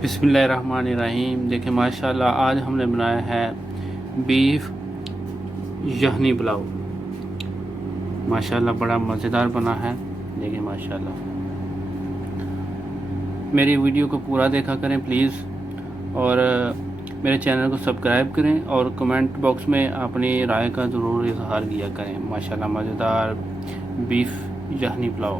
बिस्मिल्लाहिर्रहमानिर्रहीम। देखिए माशाल्लाह आज हमने बनाया है बीफ यखनी पुलाव। माशाल्लाह बड़ा मज़ेदार बना है। देखिए माशाल्लाह, मेरी वीडियो को पूरा देखा करें प्लीज़, और मेरे चैनल को सब्सक्राइब करें और कमेंट बॉक्स में अपनी राय का ज़रूर इजहार किया करें। माशाल्लाह मज़ेदार बीफ यखनी पुलाव।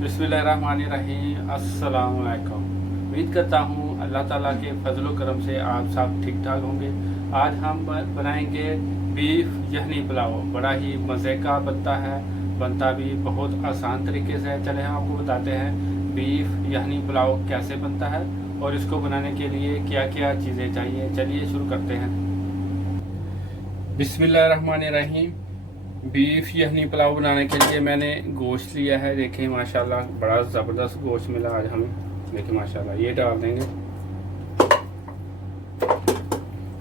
बिस्मिल्लाहिर्रहमानिर्रहीम। अस्सलाम वालेकुम। उम्मीद करता हूँ अल्लाह ताला के फजल करम से आप सब ठीक ठाक होंगे। आज हम बनाएंगे बीफ यखनी पुलाव। बड़ा ही मज़े का बनता है, बनता भी बहुत आसान तरीके से है। चले हम आपको बताते हैं बीफ यखनी पुलाव कैसे बनता है और इसको बनाने के लिए क्या क्या चीज़ें चाहिए। चलिए शुरू करते हैं। बिस्मिल्लाहिर्रहमानिर्रहीम। बीफ यखनी पुलाव बनाने के लिए मैंने गोश्त लिया है। देखिए माशाल्लाह बड़ा ज़बरदस्त गोश्त मिला आज हमें। देखिए माशाल्लाह ये डाल देंगे।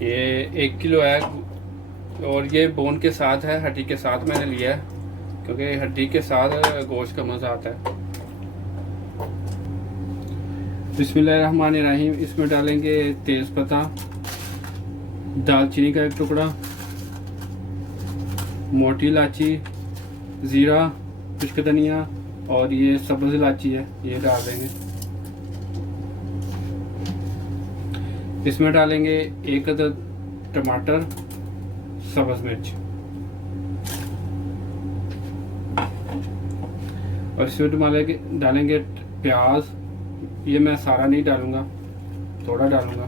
ये 1 किलो है और ये बोन के साथ है, हड्डी के साथ मैंने लिया है क्योंकि हड्डी के साथ गोश्त का मज़ा आता है। बिस्मिल्लाहिर्रहमानिर्रहीम। इसमें डालेंगे तेज़पत्ता, दालचीनी का 1 टुकड़ा, मोटी इलायची, ज़ीरा, खुश्क धनिया और ये सब्ज़ इलायची है, ये डाल देंगे। इसमें डालेंगे 1 अदद टमाटर, सब्ज़ मिर्च और इसमें डालेंगे प्याज। ये मैं सारा नहीं डालूँगा, थोड़ा डालूँगा।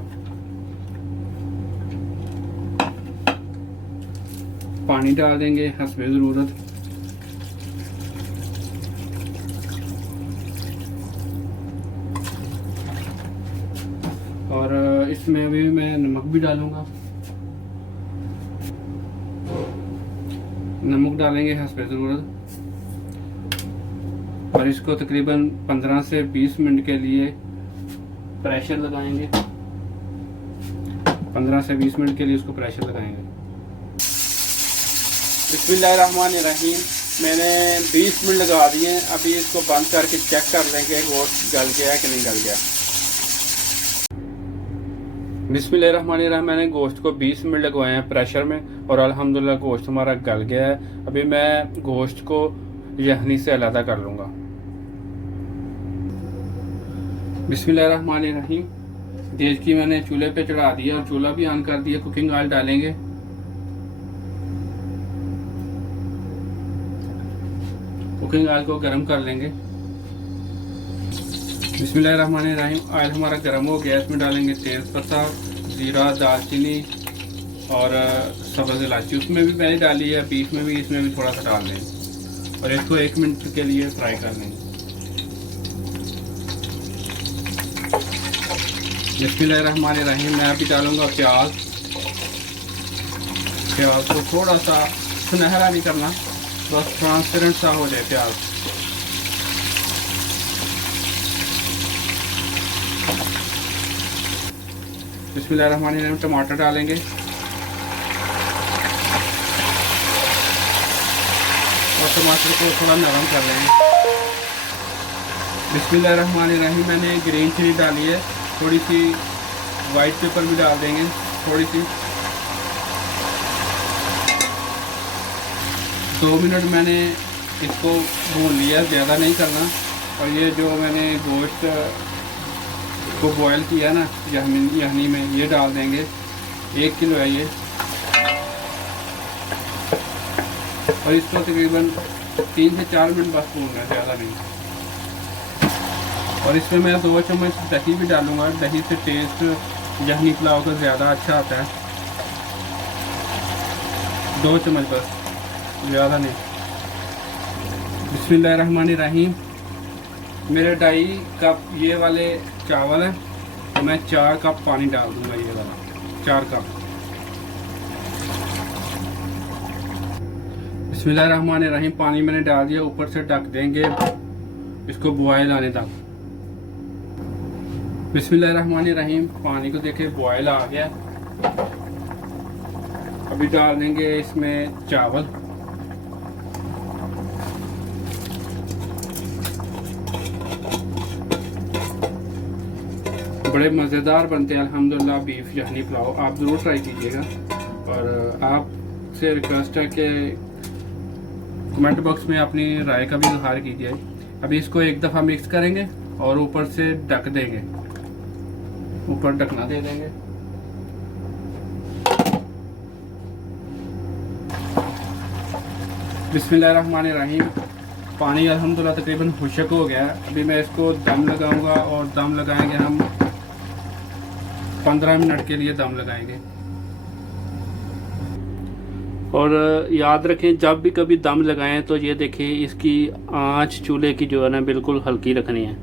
पानी डाल देंगे हस्बे ज़रूरत। और इसमें अभी मैं नमक भी डालूंगा। नमक डालेंगे हस्बे ज़रूरत और इसको तकरीबन 15 से 20 मिनट के लिए प्रेशर लगाएंगे। 15 से 20 मिनट के लिए इसको प्रेशर लगाएंगे। बिस्मिल्लाहिर्रहमानिर्रहीम। मैंने 20 मिनट लगा दिए। अभी इसको बंद करके चेक कर लेंगे गोश्त गल गया कि नहीं गल गया। बिस्मिल्लाहिर्रहमानिर्रहीम। मैंने गोश्त को 20 मिनट लगवाए हैं प्रेशर में और अल्हम्दुलिल्लाह गोश्त हमारा गल गया है। अभी मैं गोश्त को यखनी से अलग कर लूँगा। बिस्मिल्लाहिर्रहमानिर्रहीम। गैस की मैंने चूल्हे पे चढ़ा दिया और चूल्हा भी ऑन कर दिया। कुकिंग ऑयल डालेंगे। कुकिंग ऑयल को गर्म कर लेंगे। बिस्मिल्लाहिर्रहमानिर्रहीम। ऑयल हमारा गर्म हो गया। इसमें डालेंगे तेज़पत्ता, ज़ीरा, दालचीनी और सब्ज़ इलायची। उसमें भी पहले डाली है, बीफ में भी, इसमें भी थोड़ा सा डाल देंगे और इसको 1 मिनट के लिए फ्राई कर लेंगे। बिस्मिल्लाहिर्रहमानिर्रहीम। मैं अभी डालूंगा प्याज। प्याज को थोड़ा सा सुनहरा नहीं करना, बस ट्रांसपेरेंट सा हो जाए प्याज। बिस्मिल्लाहिर्रहमानिर्रहीम। टमाटर डालेंगे और टमाटर को थोड़ा नरम कर लेंगे। बिस्मिल्लाहिर्रहमानिर्रहीम। मैंने ग्रीन चिली डाली है, थोड़ी सी वाइट पेपर भी डाल देंगे, थोड़ी सी। 2 मिनट मैंने इसको भून लिया, ज़्यादा नहीं करना। और ये जो मैंने गोश्त को बॉयल किया ना यखनी में, ये डाल देंगे। 1 किलो है ये और इसको तकरीबन 3 से 4 मिनट बस भूनना है, ज़्यादा नहीं। और इसमें मैं 2 चम्मच दही भी डालूंगा। दही से टेस्ट यखनी पुलाव का ज़्यादा अच्छा आता है। 2 चम्मच बस, ज़्यादा नहीं। बिस्मिल्लाहिर्रहमानिर्रहीम। मेरे 2.5 कप ये वाले चावल हैं तो मैं 4 कप पानी डाल दूंगा। ये वाला 4 कप। बिस्मिल्लाहिर्रहमानिर्रहीम। पानी मैंने डाल दिया, ऊपर से ढक देंगे इसको बॉयल आने तक। बिस्मिल्लाहिर्रहमानिर्रहीम। पानी को देखे बॉयल आ गया। अभी डाल देंगे इसमें चावल। बड़े मज़ेदार बनते हैं अल्हम्दुलिल्लाह बीफ यखनी पुलाव। आप ज़रूर ट्राई कीजिएगा और आपसे रिक्वेस्ट है कि कमेंट बॉक्स में अपनी राय का भी इजहार कीजिए। अभी इसको एक दफ़ा मिक्स करेंगे और ऊपर से ढक देंगे, ऊपर ढकना दे देंगे। बिस्मिल्लाहिर्रहमानिर्रहीम। पानी अल्हम्दुलिल्लाह तकरीबन खुश्क हो गया है। अभी मैं इसको दम लगाऊंगा और दम लगाएंगे हम 15 मिनट के लिए दम लगाएंगे। और याद रखें जब भी कभी दम लगाएं तो ये देखें इसकी आंच चूल्हे की जो है ना बिल्कुल हल्की रखनी है।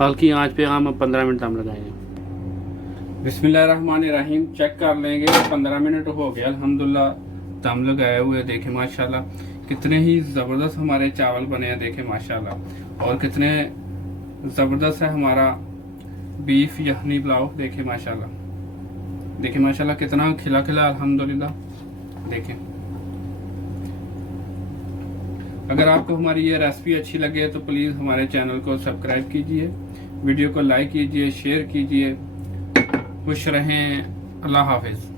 हल्की आंच पे हम 15 मिनट दम लगाएंगे। बिस्मिल्लाहिर्रहमानिर्रहीम। चेक कर लेंगे 15 मिनट हो गया अल्हम्दुलिल्लाह दम लगाए हुए। देखें माशाल्लाह कितने ही ज़बरदस्त हमारे चावल बने हैं। देखें माशाल्लाह और कितने ज़बरदस्त है हमारा बीफ यखनी पुलाव। देखें माशाल्लाह, देखिए माशाल्लाह कितना खिला खिला अल्हम्दुलिल्लाह। देखें अगर आपको हमारी ये रेसिपी अच्छी लगे तो प्लीज़ हमारे चैनल को सब्सक्राइब कीजिए, वीडियो को लाइक कीजिए, शेयर कीजिए। खुश रहें। अल्लाह हाफिज़।